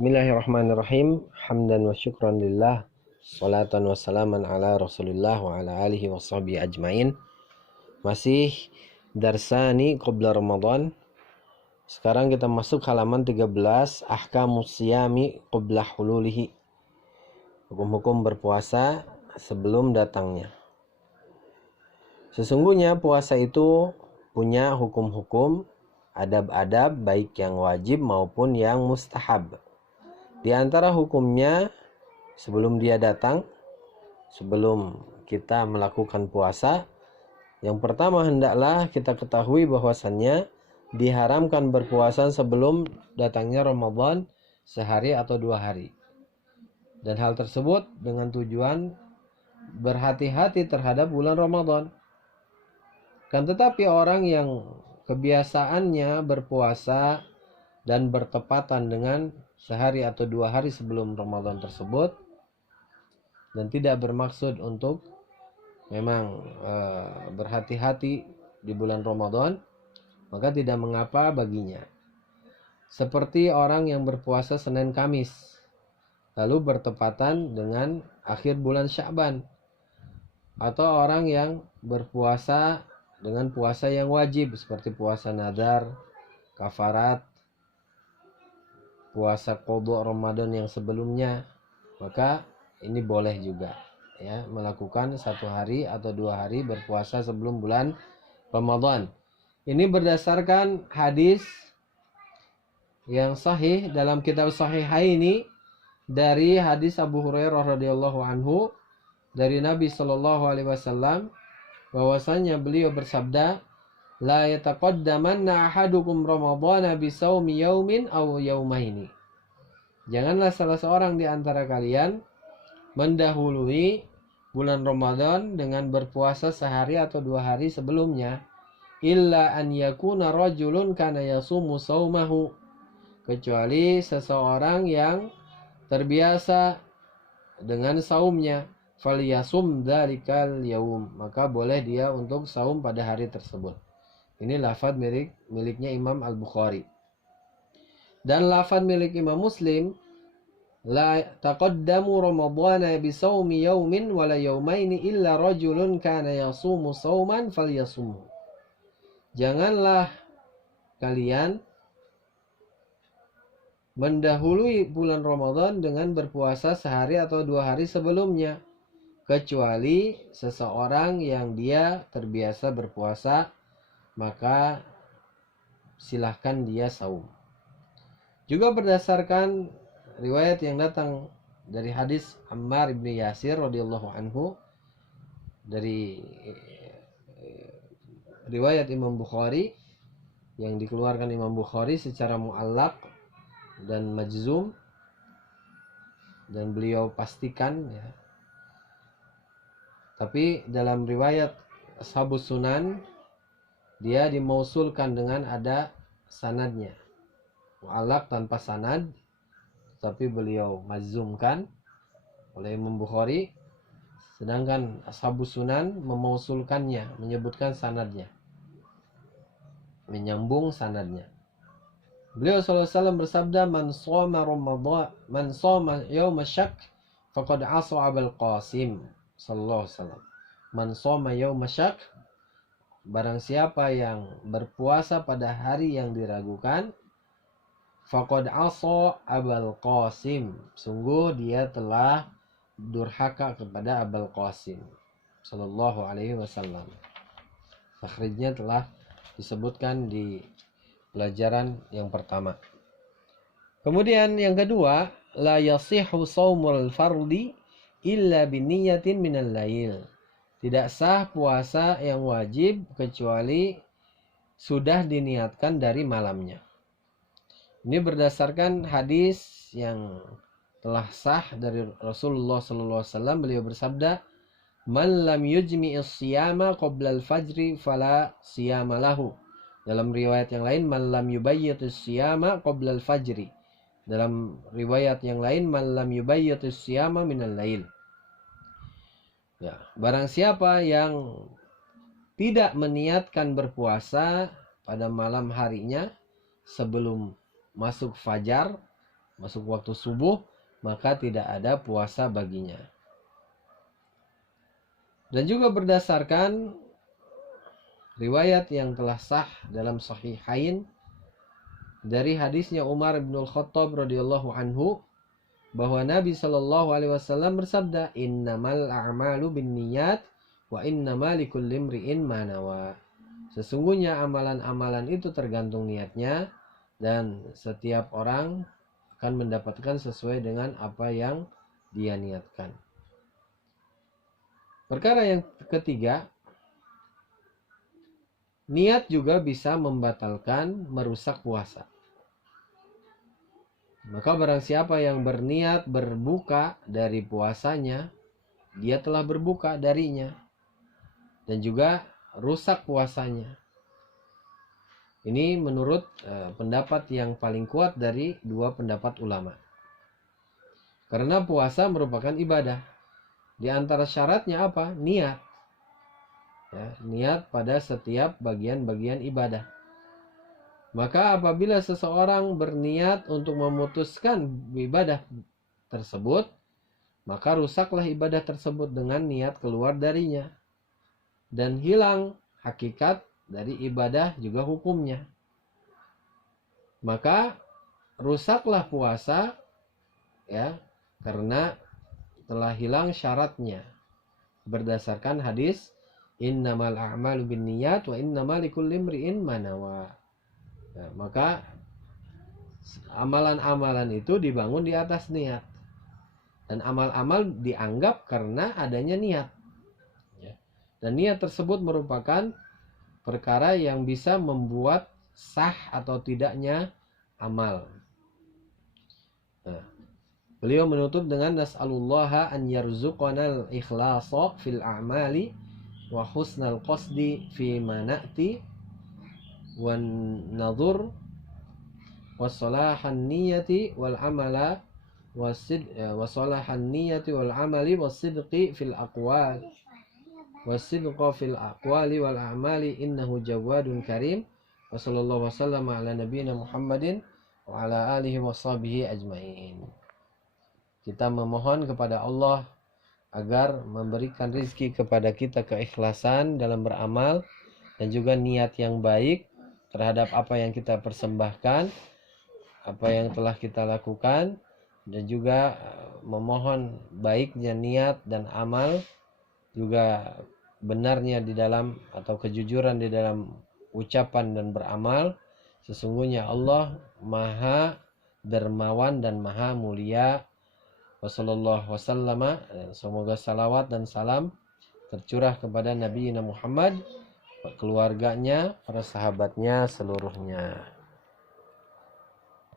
Bismillahirrahmanirrahim. Hamdan wa syukran lillah. Salatan wa salaman ala Rasulillah wa ala alihi wa sahbihi ajmain. Masih darsani qabla Ramadan. Sekarang kita masuk halaman 13, ahkamus siyami qabla hululihi. Hukum-hukum berpuasa sebelum datangnya. Sesungguhnya puasa itu punya hukum-hukum, adab-adab baik yang wajib maupun yang mustahab. Di antara hukumnya sebelum dia datang, sebelum kita melakukan puasa, yang pertama hendaklah kita ketahui bahwasannya diharamkan berpuasa sebelum datangnya Ramadan sehari atau 2 hari. Dan hal tersebut dengan tujuan berhati-hati terhadap bulan Ramadan. Kan tetapi orang yang kebiasaannya berpuasa dan bertepatan dengan sehari atau 2 hari sebelum Ramadan tersebut dan tidak bermaksud untuk memang berhati-hati di bulan Ramadan, maka tidak mengapa baginya. Seperti orang yang berpuasa Senin Kamis lalu bertepatan dengan akhir bulan Sya'ban, atau orang yang berpuasa dengan puasa yang wajib seperti puasa nadar, kafarat, puasa qadha Ramadan yang sebelumnya, maka ini boleh juga ya melakukan 1 hari atau 2 hari berpuasa sebelum bulan Ramadan. Ini berdasarkan hadis yang sahih dalam kitab Sahihaini dari hadis Abu Hurairah radhiyallahu anhu dari Nabi sallallahu alaihi wasallam bahwasanya beliau bersabda, la yataqaddamanna ahadukum ramadhana bisawmi yaumin aw yaumaini. Janganlah salah seorang di antara kalian mendahului bulan Ramadan dengan berpuasa sehari atau 2 hari sebelumnya, illa an yakuna rajulun kana yasumu saumahu, kecuali seseorang yang terbiasa dengan saumnya, falyasum dzalikal yaum, maka boleh dia untuk saum pada hari tersebut. Ini lafaz miliknya Imam Al-Bukhari. Dan lafaz milik Imam Muslim, la taqaddamu ramadhana bisawmi yawmin wala yawmaini illa rajulun kana yasumu sawman falyasumhu. Janganlah kalian mendahului bulan Ramadan dengan berpuasa sehari atau 2 hari sebelumnya, kecuali seseorang yang dia terbiasa berpuasa, maka silahkan dia saum. Juga berdasarkan riwayat yang datang dari hadis Ammar bin Yasir radhiyallahu anhu dari riwayat Imam Bukhari yang dikeluarkan Imam Bukhari secara mu'allaq dan majzum, dan beliau pastikan ya. Tapi dalam riwayat Ashabus Sunan dia dimausulkan dengan ada sanadnya, mu'allaq tanpa sanad, tapi beliau majzumkan oleh Imam Bukhari, sedangkan Ashabus Sunan memausulkannya, menyebutkan sanadnya, menyambung sanadnya. Beliau SAW bersabda, man shoma Ramadan, man shoma yaum syak faqad asa Abul Qasim sallallahu alaihi wasallam. Man shoma yaum syak, barang siapa yang berpuasa pada hari yang diragukan, faqad asa Abul Qasim, sungguh dia telah durhaka kepada Abul Qasim sallallahu alaihi wasallam. Takhrijnya telah disebutkan di pelajaran yang pertama. Kemudian yang kedua, la yasihhu shaumul fardi illa biniyatin minal lail. Tidak sah puasa yang wajib kecuali sudah diniatkan dari malamnya. Ini berdasarkan hadis yang telah sah dari Rasulullah sallallahu alaihi wasallam. Beliau bersabda, man lam yujmi'is siyama qabla al-fajri fala siyama lahu. Dalam riwayat yang lain, man lam yubayyitis siyama qabla al-fajri. Dalam riwayat yang lain, man lam yubayyitis siyama minal lail. Ya, barang siapa yang tidak meniatkan berpuasa pada malam harinya sebelum masuk fajar, masuk waktu subuh, maka tidak ada puasa baginya. Dan juga berdasarkan riwayat yang telah sah dalam Sahihain dari hadisnya Umar bin Khattab radhiyallahu anhu, bahwa Nabi Shallallahu alaihi wasallam bersabda, "Innamal a'malu binniyat wa innamal likulli imri'in ma nawa." Sesungguhnya amalan-amalan itu tergantung niatnya, dan setiap orang akan mendapatkan sesuai dengan apa yang dia niatkan. Perkara yang ketiga, niat juga bisa membatalkan, merusak puasa. Maka barang siapa yang berniat berbuka dari puasanya, dia telah berbuka darinya, dan juga rusak puasanya. Ini menurut pendapat yang paling kuat dari dua pendapat ulama. Karena puasa merupakan ibadah. Di antara syaratnya apa? Niat. Ya, niat pada setiap bagian-bagian ibadah. Maka apabila seseorang berniat untuk memutuskan ibadah tersebut, maka rusaklah ibadah tersebut dengan niat keluar darinya. Dan hilang hakikat dari ibadah juga hukumnya. Maka rusaklah puasa, ya, karena telah hilang syaratnya. Berdasarkan hadis, "Innamal a'malu binniyat wa innamal likulli imri'in ma nawa." Ya, maka amalan-amalan itu dibangun di atas niat. Dan amal-amal dianggap karena adanya niat. Ya. Dan niat tersebut merupakan perkara yang bisa membuat sah atau tidaknya amal. Nah, beliau menutup dengan nas'alullaha an yarzuqanal ikhlasa fil a'mali wa husnal qasdi fi ma na'ti wan nadhur wasalahan niyati wal amala wasalahan niyati wal amali wasidqi fil aqwal wasidqa fil aqwali wal a'mali innahu jawadun karim. Wa sallallahu wasallam ala nabiyyina Muhammadin wa ala alihi washabihi ajmain. Kita memohon kepada Allah agar memberikan rizki kepada kita keikhlasan dalam beramal dan juga niat yang baik terhadap apa yang kita persembahkan, apa yang telah kita lakukan, dan juga memohon baiknya niat dan amal, juga benarnya di dalam atau kejujuran di dalam ucapan dan beramal. Sesungguhnya Allah Maha dermawan dan Maha mulia. Wassallallahu wasallama, semoga salawat dan salam tercurah kepada Nabi Muhammad, keluarganya, para sahabatnya seluruhnya.